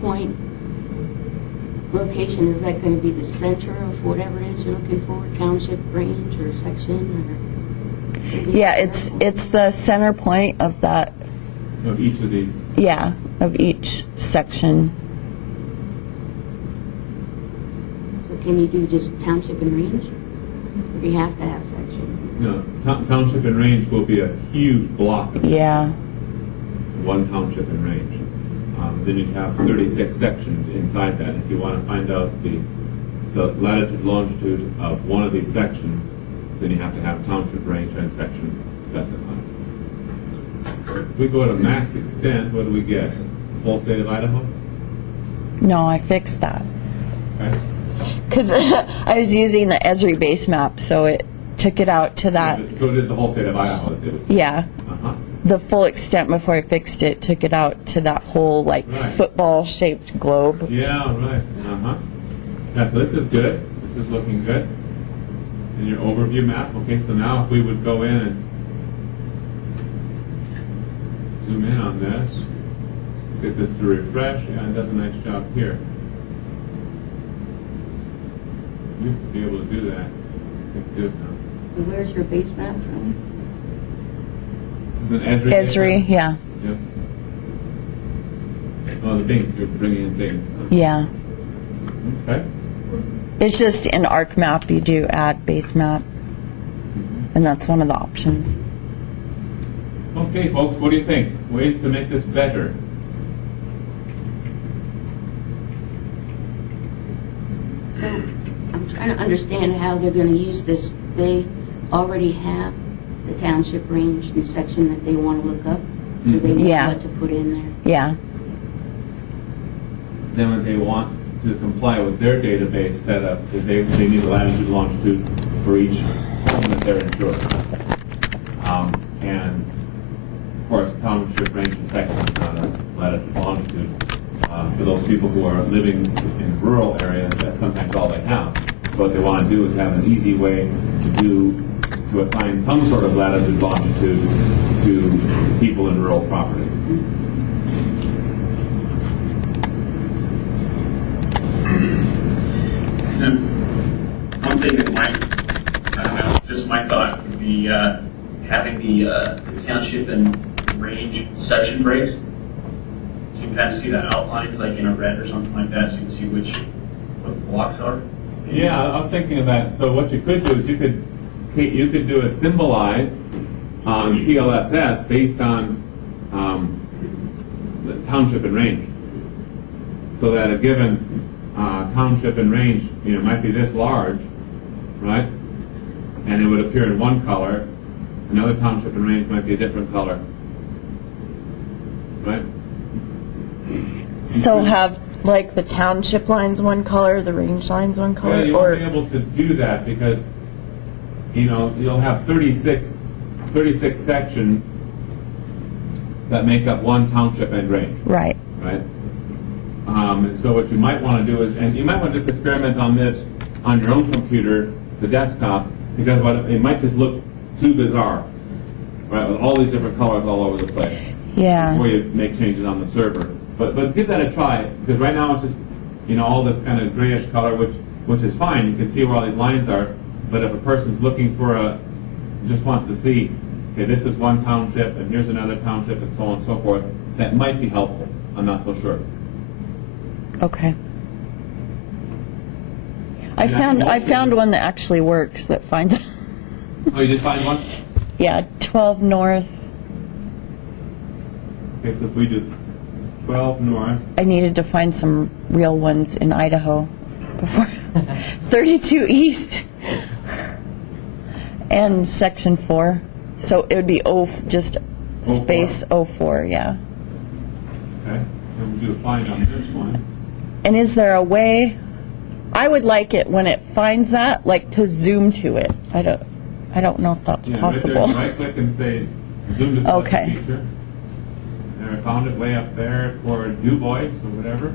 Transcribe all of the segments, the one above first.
point location, is that going to be the center of whatever it is you're looking for, township, range, or section? Or Yeah, it's the center point of that. Of each of these. Yeah, of each section. So can you do just township and range? Or do you have to have section? No, township and range will be a huge block. Yeah. One township and range. Then you have 36 sections inside that. If you want to find out the latitude, longitude of one of these sections, then you have to have township, range, and section specified. If we go to max extent, what do we get? Whole state of Idaho? No, I fixed that. Okay. Because I was using the Esri base map, so it took it out to that. So it is the whole state of Idaho. Yeah. Uh-huh. The full extent before I fixed it took it out to that whole, like, Right. football-shaped globe. Yeah, right. Uh-huh. Yeah, so this is good. This is looking good. And your overview map. Okay, so now if we would go in and zoom in on this, get this to refresh, yeah, it does a nice job here. Used to be able to do that. It's good now. So where's your base map from? This is an Esri. Esri, yeah. Yep. Oh, the Bing. You're bringing in Bing. Yeah. Okay. It's just in ArcMap you do add base map, and that's one of the options. Okay, folks, what do you think? Ways to make this better? So I'm trying to understand how they're going to use this. They already have the township range and section that they want to look up, so they know Yeah. what to put in there. Yeah. Then when they want to comply with their database setup, they need a latitude, longitude for each home that they're insured. And of course, township range and section is not a latitude, longitude. For those people who are living in rural areas, that's sometimes all they have. So what they want to do is have an easy way to assign some sort of latitude, longitude to people in rural property. One thing that might, I don't know, just my thought would be having the township and range section breaks. So you can kind of see the outlines like in a red or something like that, so you can see what the blocks are. Yeah, I was thinking of that. So what you could do is you could do a symbolize on PLSS based on the township and range, so that a given township and range, might be this large, right? And it would appear in one color. Another township and range might be a different color, right? So have, like, the township lines one color, the range lines one color? Well, you won't be able to do that because, you'll have 36 sections that make up one township and range, Right. right? And so what you might want to do is, and you might want to just experiment on this on your own computer, the desktop, because it might just look too bizarre, right, with all these different colors all over the place. Yeah. Before you make changes on the server. But give that a try, because right now it's just, all this kind of grayish color, which is fine. You can see where all these lines are. But if a person's looking for just wants to see, okay, this is one township, and here's another township, and so on and so forth, that might be helpful. I'm not so sure. Okay. I found one that actually works, that finds... Oh, you did find one? Yeah, 12 north. Okay, so if we do 12 north. I needed to find some real ones in Idaho before 32 east and section 4. So it would be just space 04, yeah. Okay, and we'll do a find on this one. And is there a way, I would like it when it finds that, like, to zoom to it. I don't know if that's possible. Right there, right click and say zoom to select Okay. feature. There, I found it way up there for Du Bois or whatever.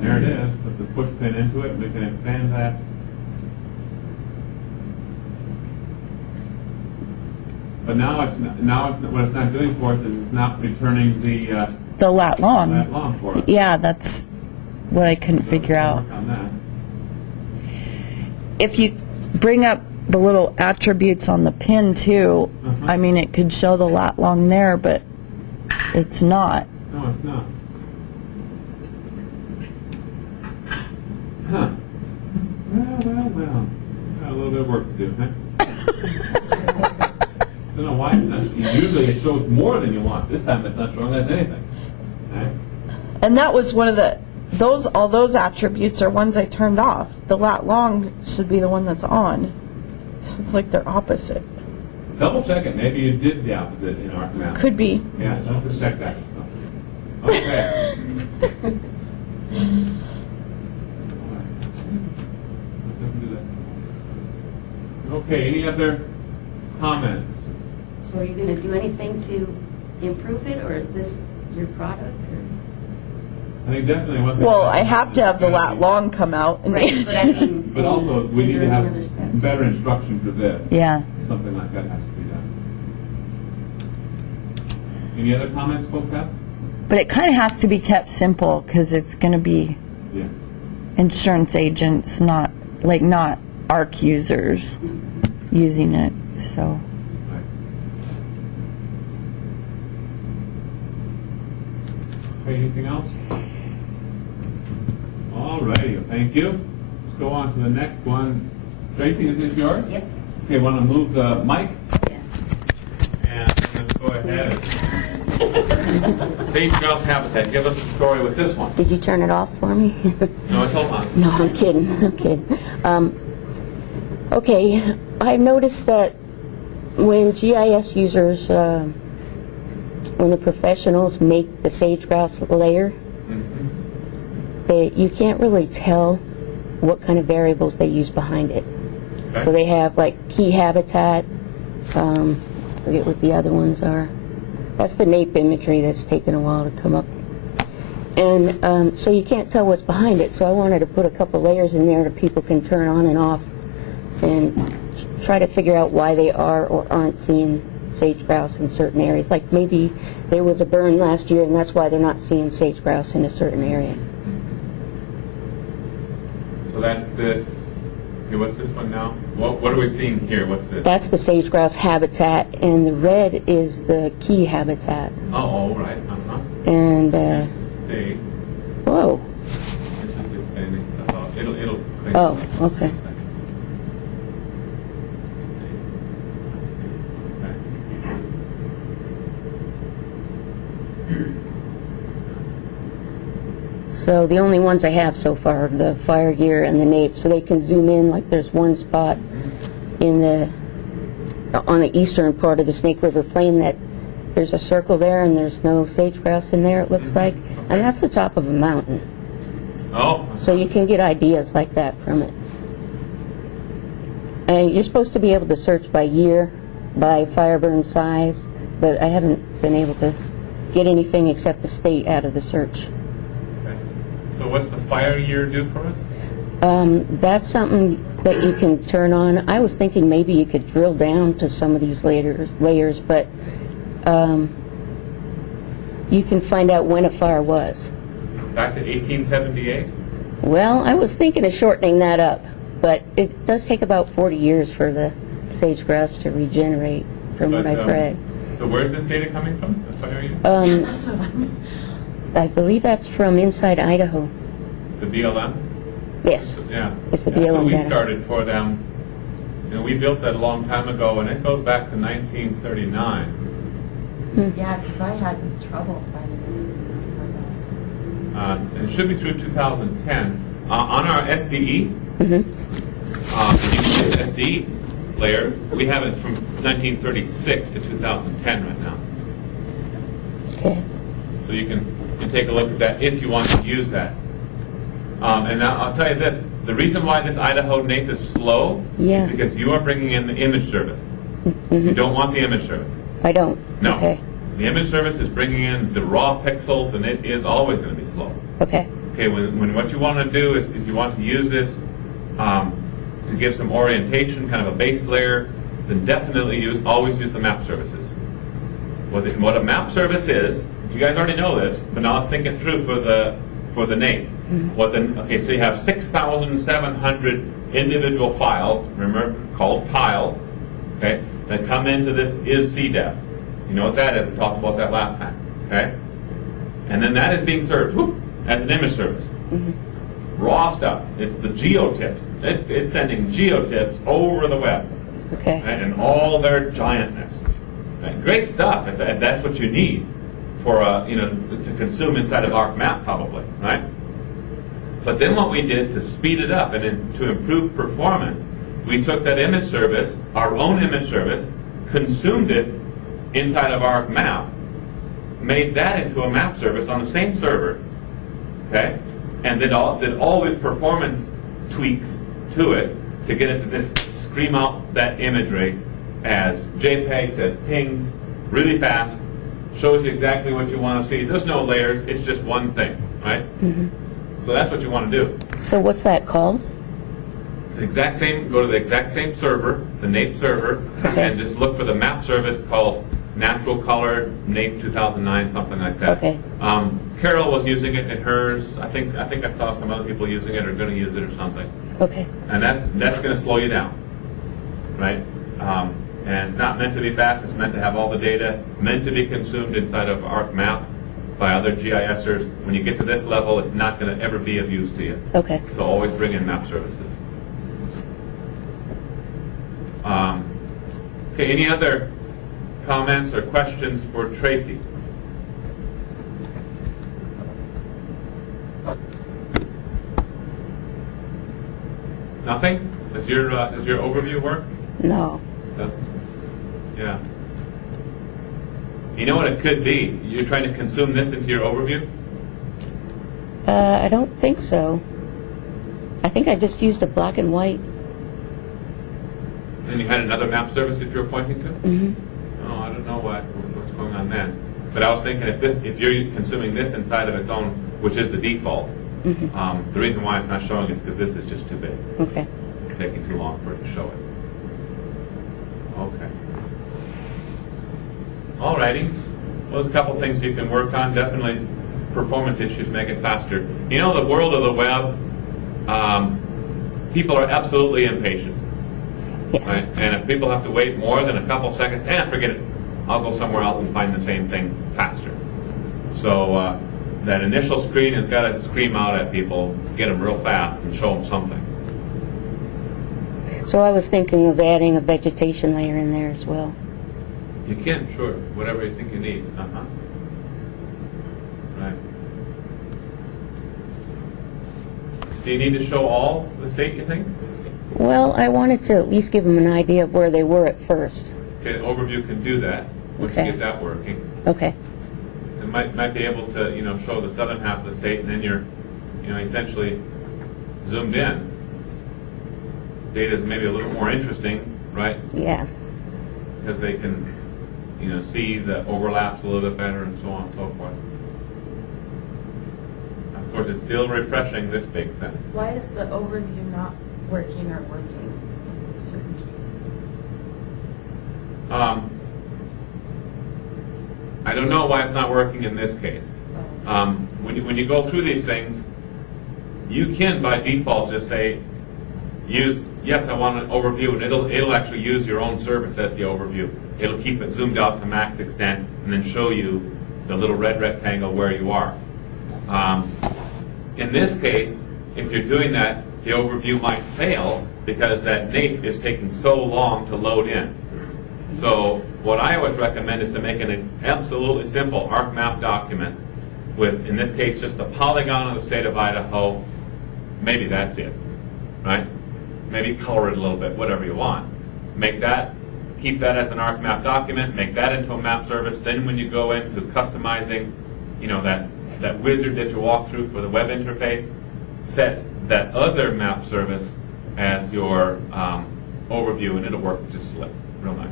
There it is. Put the push pin into it. We can expand that. But now what it's not doing for us is it's not returning the the lat long. That long for us. Yeah, that's what I couldn't figure out. Work on that. If you bring up the little attributes on the pin too, I mean, it could show the lat long there, but it's not. No, it's not. Huh. Well. Got a little bit of work to do, huh? I don't know why it's not. Usually it shows more than you want. This time it's not showing us anything. Okay? And that was one of all those attributes are ones I turned off. The lat long should be the one that's on. So it's like they're opposite. Double check it. Maybe you did the opposite in ArcMap. Could be. Yeah, don't check that. Okay. Okay, any other comments? So are you going to do anything to improve it, or is this your product? Or? I think definitely one thing. Well, I have to have the lat long come out. Right, but I mean, But also, we is need there to any have other steps? better instruction for this. Yeah. Something like that has to be done. Any other comments, folks have? But it kind of has to be kept simple because it's going to be Yeah. insurance agents, not ARC users using it. So. Right. Okay, anything else? All righty, thank you. Let's go on to the next one. Tracy, is this yours? Yep. Okay, want to move the mic? Yeah. And let's go ahead. Sage grouse habitat. Give us a story with this one. Did you turn it off for me? No, it's all on. No, I'm kidding. I'm kidding. Okay, I've noticed that when GIS users, when the professionals make the sage grouse layer, you can't really tell what kind of variables they use behind it. Okay. So they have like key habitat, forget what the other ones are. That's the NAPE imagery that's taken a while to come up. And so you can't tell what's behind it, so I wanted to put a couple layers in there that people can turn on and off and try to figure out why they are or aren't seeing sage grouse in certain areas. Like maybe there was a burn last year and that's why they're not seeing sage grouse in a certain area. So that's this. Okay, what's this one now? What are we seeing here? What's this? That's the sage grouse habitat, and the red is the key habitat. Oh, right. And, Stay. whoa. It's just expanding. It'll clean Oh, up. okay. So the only ones I have so far are the fire gear and the NAPE, so they can zoom in. Like there's one spot on the eastern part of the Snake River Plain that there's a circle there and there's no sage grouse in there, it looks like. And that's the top of a mountain. Oh. So you can get ideas like that from it. And you're supposed to be able to search by year, by fire burn size, but I haven't been able to get anything except the state out of the search. Okay. So what's the fire year do for us? That's something that you can turn on. I was thinking maybe you could drill down to some of these layers, but you can find out when a fire was. Back to 1878? Well, I was thinking of shortening that up, but it does take about 40 years for the sage grouse to regenerate, from what I've read. So where's this data coming from? The fire year? I believe that's from inside Idaho. The BLM? Yes. Yeah. It's the That's what BLM we data. started for them. You know, we built that a long time ago, and it goes back to 1939. Yeah, because I had trouble finding And it should be through 2010. On our SDE, Mm-hmm. this SDE layer, we have it from 1936 to 2010 right now. Okay. So you can take a look at that if you want to use that. And now I'll tell you this, the reason why this Idaho NAPE is slow Yeah. is because you are bringing in the image service. You don't want the image service. I don't. No. Okay. The image service is bringing in the raw pixels, and it is always going to be slow. Okay. Okay, when what you want to do is you want to use this to give some orientation, kind of a base layer, then definitely always use the map services. What a map service is you guys already know this, but now let's think it through for the NAEP. Okay, so you have 6,700 individual files, remember, called tile, okay, that come into this is CDEP. You know what that is? We talked about that last time, okay? And then that is being served as an image service. Raw stuff. It's the geotips. It's sending geotips over the web. Okay. Right, and all their giantness. Right, great stuff. If that's what you need for to consume inside of ArcMap, probably, right? But then what we did to speed it up and to improve performance, we took that image service, our own image service, consumed it inside of ArcMap, made that into a map service on the same server, okay, and did all these performance tweaks to it to get it to just scream out that imagery as JPEGs, as pings, really fast, shows you exactly what you want to see. There's no layers, it's just one thing, right? So that's what you want to do. So what's that called? It's the exact same, go to the exact same server, the NAEP server, Okay. and just look for the map service called Natural Color NAEP 2009, something like that. Okay. Carol was using it in hers. I think I saw some other people using it or going to use it or something. Okay. And that's going to slow you down, right? And it's not meant to be fast. It's meant to have all the data, meant to be consumed inside of ArcMap by other GISers. When you get to this level, it's not going to ever be of use to you. Okay. So always bring in map services. Okay, any other comments or questions for Tracy? Nothing? Does your overview work? No. Yeah. You know what it could be? You're trying to consume this into your overview? I don't think so. I think I just used a black and white. Then you had another map service that you were pointing to? Mm-hmm. Oh, I don't know what's going on then. But I was thinking if you're consuming this inside of its own, which is the default, the reason why it's not showing is because this is just too big. Okay. It's taking too long for it to show it. Okay. Alrighty. Well, there's a couple things you can work on. Definitely performance issues make it faster. You know, the world of the web, people are absolutely impatient. Yes. Right? And if people have to wait more than a couple seconds, forget it. I'll go somewhere else and find the same thing faster. So that initial screen has got to scream out at people, get them real fast, and show them something. So I was thinking of adding a vegetation layer in there as well. You can, sure, whatever you think you need. Right. Do you need to show all the state, you think? Well, I wanted to at least give them an idea of where they were at first. Okay, overview can do that once Okay. you get that working. Okay. It might be able to, show the southern half of the state, and then you're, essentially zoomed in. Data is maybe a little more interesting, right? Yeah. Because they can, see the overlaps a little bit better and so on and so forth. Of course, it's still refreshing this big thing. Why is the overview not working or working in certain cases? I don't know why it's not working in this case. When you go through these things, you can by default just say, yes, I want an overview, and it'll actually use your own service as the overview. It'll keep it zoomed out to max extent and then show you the little red rectangle where you are. In this case, if you're doing that, the overview might fail because that NAEP is taking so long to load in. So what I always recommend is to make an absolutely simple ArcMap document with, in this case, just a polygon of the state of Idaho. Maybe that's it, right? Maybe color it a little bit, whatever you want. Make that, keep that as an ArcMap document, make that into a map service. Then when you go into customizing, that wizard that you walk through for the web interface, set that other map service as your overview, and it'll work just slick, real nice.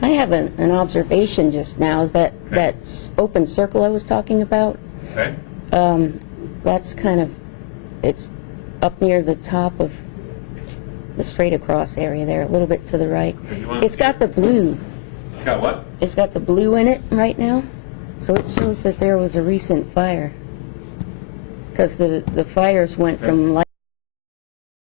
I have an observation just now. Is that Okay. that open circle I was talking about? Okay? That's kind of, it's up near the top of the straight across area there, a little bit to the right. If you want It's got the blue. Got what? It's got the blue in it right now. So it shows that there was a recent fire, because the fires went from light